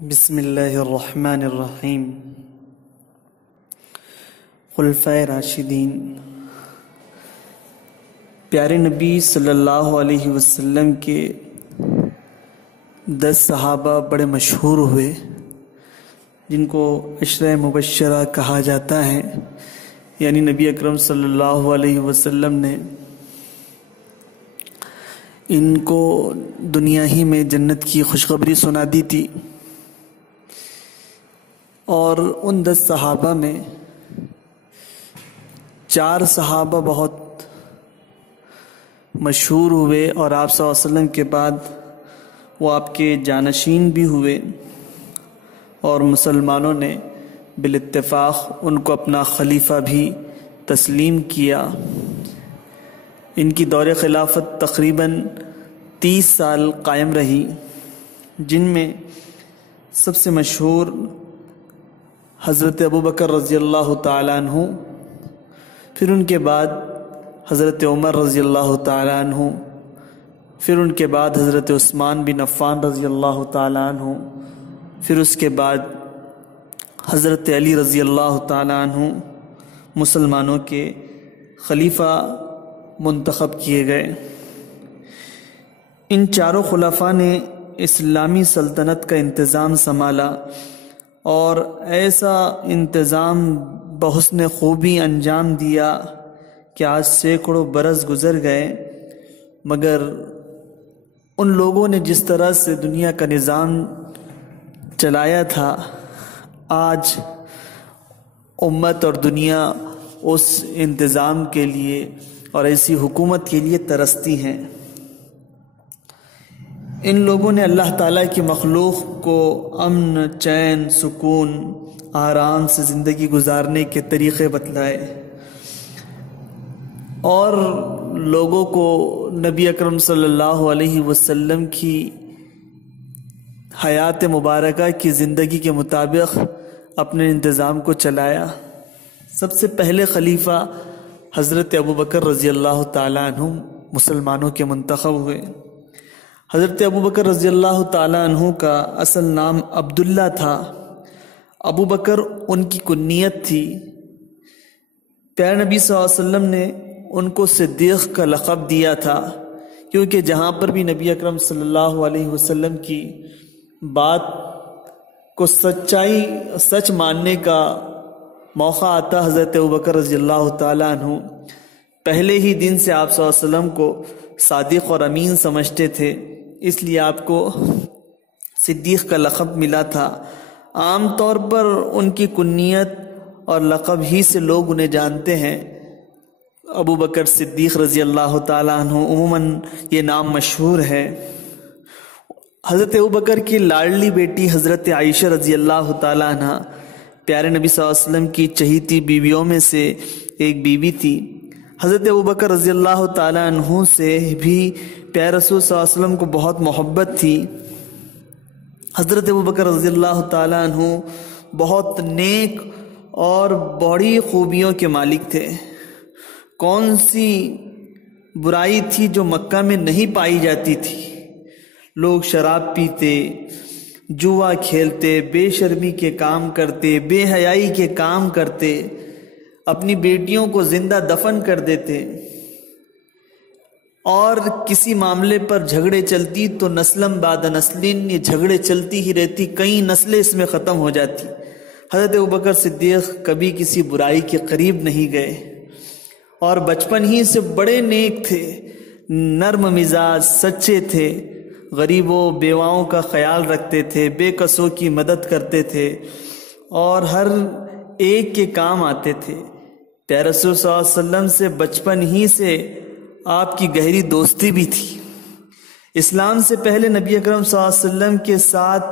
بسم اللہ الرحمن الرحیم۔ خلفائے راشدین، پیارے نبی صلی اللہ علیہ وسلم کے 10 صحابہ بڑے مشہور ہوئے جن کو عشرہ مبشرہ کہا جاتا ہے، یعنی نبی اکرم صلی اللہ علیہ وسلم نے ان کو دنیا ہی میں جنت کی خوشخبری سنا دی تھی۔ اور ان 10 صحابہ میں 4 صحابہ بہت مشہور ہوئے اور آپ صلی اللہ علیہ وسلم کے بعد وہ آپ کے جانشین بھی ہوئے، اور مسلمانوں نے بالاتفاق ان کو اپنا خلیفہ بھی تسلیم کیا۔ ان کی دور خلافت تقریباً 30 سال قائم رہی، جن میں سب سے مشہور حضرت ابوبکر رضی اللہ تعالیٰ عنہ، پھر ان کے بعد حضرت عمر رضی اللہ تعالیٰ عنہ، پھر ان کے بعد حضرت عثمان بن عفان رضی اللہ تعالیٰ عنہ، پھر اس کے بعد حضرت علی رضی اللہ تعالیٰ عنہ مسلمانوں کے خلیفہ منتخب کیے گئے۔ ان چاروں خلفاء نے اسلامی سلطنت کا انتظام سنبھالا، اور ایسا انتظام بحسن خوبی انجام دیا کہ آج سینکڑوں برس گزر گئے، مگر ان لوگوں نے جس طرح سے دنیا کا نظام چلایا تھا، آج امت اور دنیا اس انتظام کے لیے اور ایسی حکومت کے لیے ترستی ہیں۔ ان لوگوں نے اللہ تعالیٰ کی مخلوق کو امن، چین، سکون، آرام سے زندگی گزارنے کے طریقے بتلائے، اور لوگوں کو نبی اکرم صلی اللہ علیہ وسلم کی حیات مبارکہ کی زندگی کے مطابق اپنے انتظام کو چلایا۔ سب سے پہلے خلیفہ حضرت ابوبکر رضی اللہ تعالیٰ عنہ مسلمانوں کے منتخب ہوئے۔ حضرت ابوبکر رضی اللہ تعالیٰ عنہ کا اصل نام عبداللہ تھا، ابوبکر ان کی کنیت تھی۔ پیارے نبی صلی اللہ علیہ وسلم نے ان کو صدیق کا لقب دیا تھا، کیونکہ جہاں پر بھی نبی اکرم صلی اللہ علیہ وسلم کی بات کو سچ ماننے کا موقع آتا، حضرت ابوبکر رضی اللہ تعالیٰ عنہ پہلے ہی دن سے آپ صلی اللہ علیہ وسلم کو صادق اور امین سمجھتے تھے، اس لیے آپ کو صدیق کا لقب ملا تھا۔ عام طور پر ان کی کنیت اور لقب ہی سے لوگ انہیں جانتے ہیں، ابو بکر صدیق رضی اللہ تعالیٰ عنہ، عموماً یہ نام مشہور ہے۔ حضرت ابوبکر کی لاڈلی بیٹی حضرت عائشہ رضی اللہ تعالیٰ عنہ پیارے نبی صلی اللہ علیہ وسلم کی چہیتی بیویوں میں سے ایک بیوی تھی۔ حضرت ابوبکر رضی اللہ تعالیٰ عنہ سے بھی پیارے رسول صلی اللہ علیہ وسلم کو بہت محبت تھی۔ حضرت ابوبکر رضی اللہ تعالیٰ عنہ بہت نیک اور بڑی خوبیوں کے مالک تھے۔ کون سی برائی تھی جو مکہ میں نہیں پائی جاتی تھی؟ لوگ شراب پیتے، جوا کھیلتے، بے شرمی کے کام کرتے، بے حیائی کے کام کرتے، اپنی بیٹیوں کو زندہ دفن کر دیتے، اور کسی معاملے پر جھگڑے چلتی تو نسلم بعد نسلین یہ جھگڑے چلتی ہی رہتی، کئی نسلیں اس میں ختم ہو جاتی۔ حضرت ابوبکر صدیق کبھی کسی برائی کے قریب نہیں گئے، اور بچپن ہی سے بڑے نیک تھے، نرم مزاج، سچے تھے، غریبوں بیواؤں کا خیال رکھتے تھے، بے کسوں کی مدد کرتے تھے، اور ہر ایک کے کام آتے تھے۔ پیارے رسول صلی اللہ علیہ وسلم سے بچپن ہی سے آپ کی گہری دوستی بھی تھی۔ اسلام سے پہلے نبی اکرم صلی اللہ علیہ وسلم کے ساتھ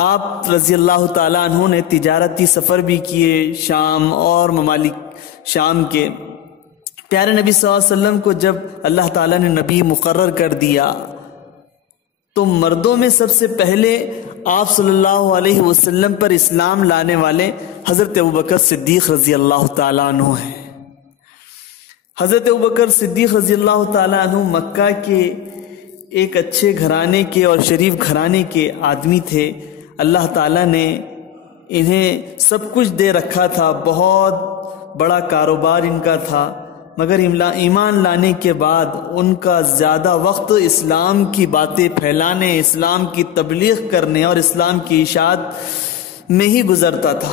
آپ رضی اللہ تعالیٰ عنہ نے تجارتی سفر بھی کیے، شام اور ممالک شام کے۔ پیارے نبی صلی اللہ علیہ وسلم کو جب اللہ تعالیٰ نے نبی مقرر کر دیا تو مردوں میں سب سے پہلے آپ صلی اللہ علیہ وسلم پر اسلام لانے والے حضرت ابوبکر صدیق رضی اللہ تعالیٰ عنہ ہیں۔ حضرت ابوبکر صدیق رضی اللہ تعالیٰ عنہ مکہ کے ایک اچھے گھرانے کے اور شریف گھرانے کے آدمی تھے۔ اللہ تعالیٰ نے انہیں سب کچھ دے رکھا تھا، بہت بڑا کاروبار ان کا تھا، مگر ایمان لانے کے بعد ان کا زیادہ وقت اسلام کی باتیں پھیلانے، اسلام کی تبلیغ کرنے اور اسلام کی اشاعت میں ہی گزرتا تھا۔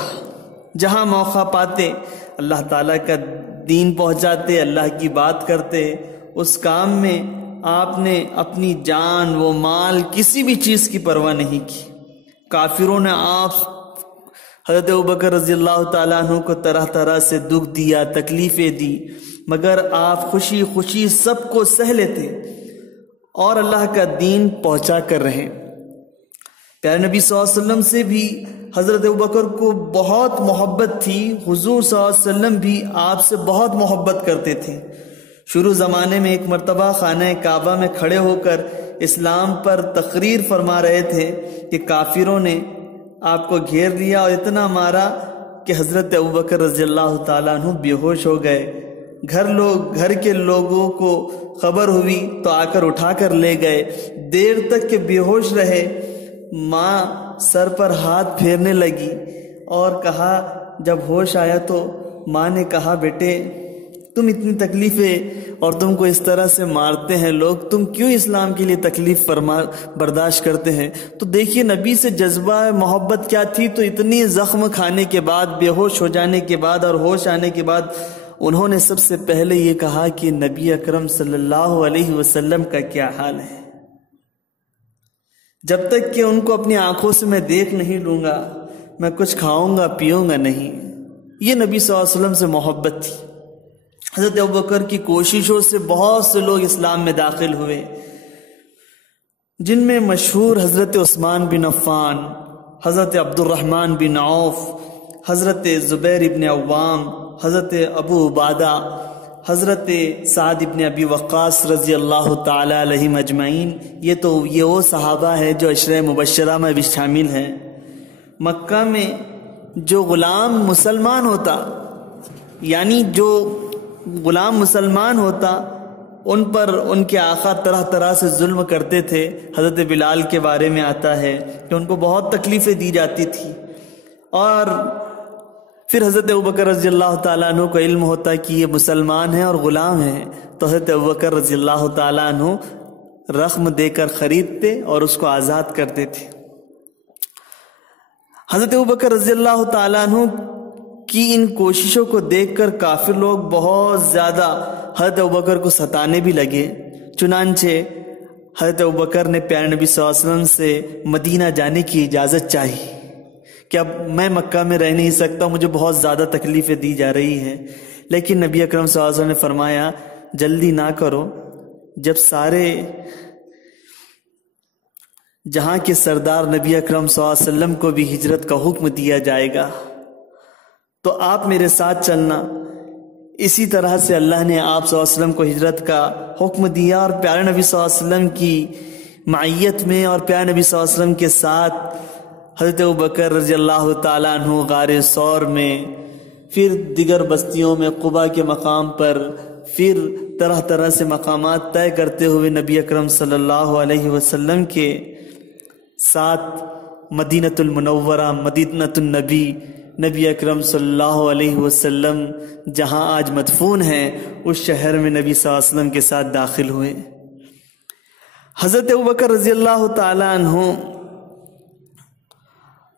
جہاں موقع پاتے اللہ تعالیٰ کا دین پہنچاتے، اللہ کی بات کرتے۔ اس کام میں آپ نے اپنی جان و مال کسی بھی چیز کی پرواہ نہیں کی۔ کافروں نے آپ حضرت ابوبکر رضی اللہ تعالیٰ عنہ کو طرح طرح سے دکھ دیا، تکلیفیں دی، مگر آپ خوشی خوشی سب کو سہ لیتے اور اللہ کا دین پہنچا کر رہے۔ پیارے نبی صلی اللہ علیہ وسلم سے بھی حضرت ابوبکر کو بہت محبت تھی، حضور صلی اللہ علیہ وسلم بھی آپ سے بہت محبت کرتے تھے۔ شروع زمانے میں ایک مرتبہ خانہ کعبہ میں کھڑے ہو کر اسلام پر تقریر فرما رہے تھے کہ کافروں نے آپ کو گھیر لیا اور اتنا مارا کہ حضرت ابوبکر رضی اللہ تعالیٰ عنہ بے ہوش ہو گئے۔ گھر کے لوگوں کو خبر ہوئی تو آ کر اٹھا کر لے گئے، دیر تک کہ بے ہوش رہے۔ ماں سر پر ہاتھ پھیرنے لگی اور کہا، جب ہوش آیا تو ماں نے کہا، بیٹے تم اتنی تکلیفیں اور تم کو اس طرح سے مارتے ہیں لوگ، تم کیوں اسلام کے لیے تکلیف برداشت کرتے ہیں؟ تو دیکھیے نبی سے جذبہ محبت کیا تھی، تو اتنی زخم کھانے کے بعد، بے ہوش ہو جانے کے بعد اور ہوش آنے کے بعد انہوں نے سب سے پہلے یہ کہا کہ نبی اکرم صلی اللہ علیہ وسلم کا کیا حال ہے۔ جب تک کہ ان کو اپنی آنکھوں سے میں دیکھ نہیں لوں گا، میں کچھ کھاؤں گا پیوں گا نہیں۔ یہ نبی صلی اللہ علیہ وسلم سے محبت تھی۔ حضرت ابوبکر کی کوششوں سے بہت سے لوگ اسلام میں داخل ہوئے، جن میں مشہور حضرت عثمان بن عفان، حضرت عبد الرحمن بن عوف، حضرت زبیر ابن عوام، حضرت ابو عبادہ، حضرت سعد ابن ابی وقاص رضی اللہ تعالی علیہم اجمعین۔ یہ وہ صحابہ ہیں جو عشرہ مبشرہ میں بھی شامل ہیں۔ مکہ میں جو غلام مسلمان ہوتا، یعنی جو غلام مسلمان ہوتا، ان پر ان کے آقا طرح طرح سے ظلم کرتے تھے۔ حضرت بلال کے بارے میں آتا ہے کہ ان کو بہت تکلیفیں دی جاتی تھی، اور پھر حضرت ابوبکر رضی اللہ تعالیٰ عنہ کو علم ہوتا کہ یہ مسلمان ہیں اور غلام ہیں، تو حضرت ابوبکر رضی اللہ تعالیٰ عنہ رقم دے کر خریدتے اور اس کو آزاد کرتے تھے۔ حضرت ابوبکر رضی اللہ تعالیٰ عنہ کی ان کوششوں کو دیکھ کر کافر لوگ بہت زیادہ حضرت ابوبکر کو ستانے بھی لگے۔ چنانچہ حضرت ابوبکر نے پیارے نبی صلی اللہ علیہ وسلم سے مدینہ جانے کی اجازت چاہی کہ اب میں مکہ میں رہ نہیں سکتا، مجھے بہت زیادہ تکلیفیں دی جا رہی ہیں۔ لیکن نبی اکرم صلی اللہ علیہ وسلم نے فرمایا، جلدی نہ کرو، جب سارے جہاں کے سردار نبی اکرم صلی اللہ علیہ وسلم کو بھی ہجرت کا حکم دیا جائے گا تو آپ میرے ساتھ چلنا۔ اسی طرح سے اللہ نے آپ صلی اللہ علیہ وسلم کو ہجرت کا حکم دیا، اور پیارے نبی صلی اللہ علیہ وسلم کی معیت میں اور پیارے نبی صلی اللہ علیہ وسلم کے ساتھ حضرت ابوبکر رضی اللہ تعالیٰ عنہ غار ثور میں، پھر دیگر بستیوں میں، قباء کے مقام پر، پھر طرح طرح سے مقامات طے کرتے ہوئے نبی اکرم صلی اللہ علیہ وسلم کے ساتھ مدینۃ المنورہ، مدینۃ النبی، نبی اکرم صلی اللہ علیہ وسلم جہاں آج مدفون ہیں، اس شہر میں نبی صلی اللہ علیہ وسلم کے ساتھ داخل ہوئے۔ حضرت ابوبکر رضی اللہ تعالیٰ عنہ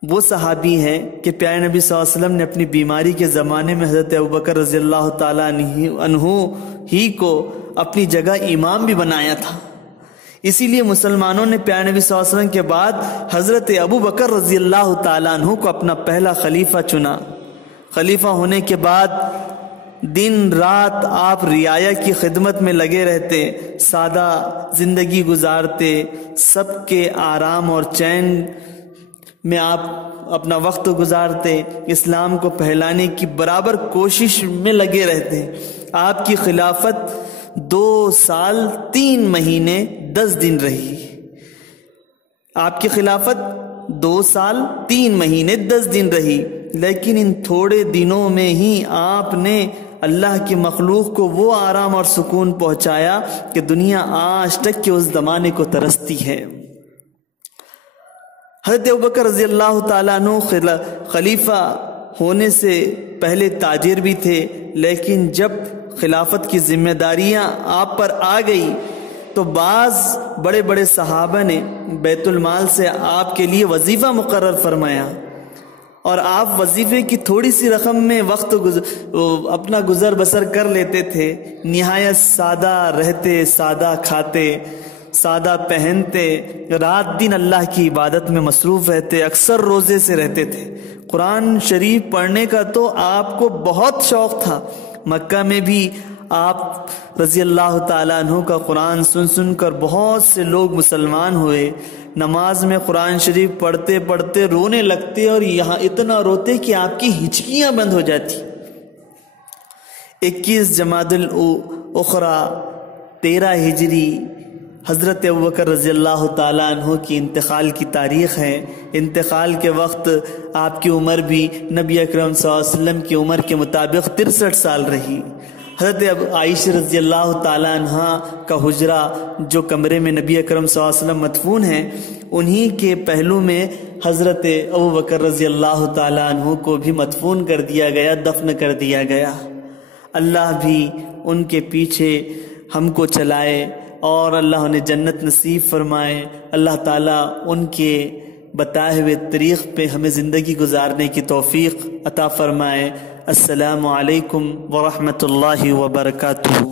وہ صحابی ہیں کہ پیارے نبی صلی اللہ علیہ وسلم نے اپنی بیماری کے زمانے میں حضرت ابوبکر رضی اللہ تعالیٰ عنہ ہی کو اپنی جگہ امام بھی بنایا تھا۔ اسی لیے مسلمانوں نے پیارے نبی صلی اللہ علیہ وسلم کے بعد حضرت ابوبکر رضی اللہ تعالیٰ عنہ کو اپنا پہلا خلیفہ چنا۔ خلیفہ ہونے کے بعد دن رات آپ رعایا کی خدمت میں لگے رہتے، سادہ زندگی گزارتے، سب کے آرام اور چین میں آپ اپنا وقت گزارتے، اسلام کو پھیلانے کی برابر کوشش میں لگے رہتے۔ آپ کی خلافت 2 سال 3 مہینے 10 دن رہی۔ آپ کی خلافت 2 سال 3 مہینے 10 دن رہی، لیکن ان تھوڑے دنوں میں ہی آپ نے اللہ کی مخلوق کو وہ آرام اور سکون پہنچایا کہ دنیا آج تک کے اس زمانے کو ترستی ہے۔ حضرت ابوبکر رضی اللہ تعالیٰ عنہ خلیفہ ہونے سے پہلے تاجر بھی تھے، لیکن جب خلافت کی ذمہ داریاں آپ پر آ گئی تو بعض بڑے بڑے صحابہ نے بیت المال سے آپ کے لیے وظیفہ مقرر فرمایا، اور آپ وظیفے کی تھوڑی سی رقم میں اپنا گزر بسر کر لیتے تھے۔ نہایت سادہ رہتے، سادہ کھاتے، سادہ پہنتے، رات دن اللہ کی عبادت میں مصروف رہتے، اکثر روزے سے رہتے تھے۔ قرآن شریف پڑھنے کا تو آپ کو بہت شوق تھا۔ مکہ میں بھی آپ رضی اللہ تعالیٰ عنہ کا قرآن سن سن کر بہت سے لوگ مسلمان ہوئے۔ نماز میں قرآن شریف پڑھتے پڑھتے رونے لگتے، اور یہاں اتنا روتے کہ آپ کی ہچکیاں بند ہو جاتی۔ 21 جمادی الاخری 13 ہجری حضرت ابوبکر رضی اللہ تعالیٰ عنہ کی انتقال کی تاریخ ہے۔ انتقال کے وقت آپ کی عمر بھی نبی اکرم صلی اللہ علیہ وسلم کی عمر کے مطابق 63 سال رہی۔ حضرت عائشہ رضی اللہ تعالیٰ عنہ کا حجرہ، جو کمرے میں نبی اکرم صلی اللہ علیہ وسلم مدفون ہیں، انہی کے پہلو میں حضرت ابوبکر رضی اللہ تعالیٰ عنہ کو بھی مدفون کر دیا گیا، دفن کر دیا گیا۔ اللہ بھی ان کے پیچھے ہم کو چلائے اور اللہ انہیں جنت نصیب فرمائے۔ اللہ تعالیٰ ان کے بتائے ہوئے طریق پہ ہمیں زندگی گزارنے کی توفیق عطا فرمائے۔ السلام علیکم ورحمۃ اللہ وبرکاتہ۔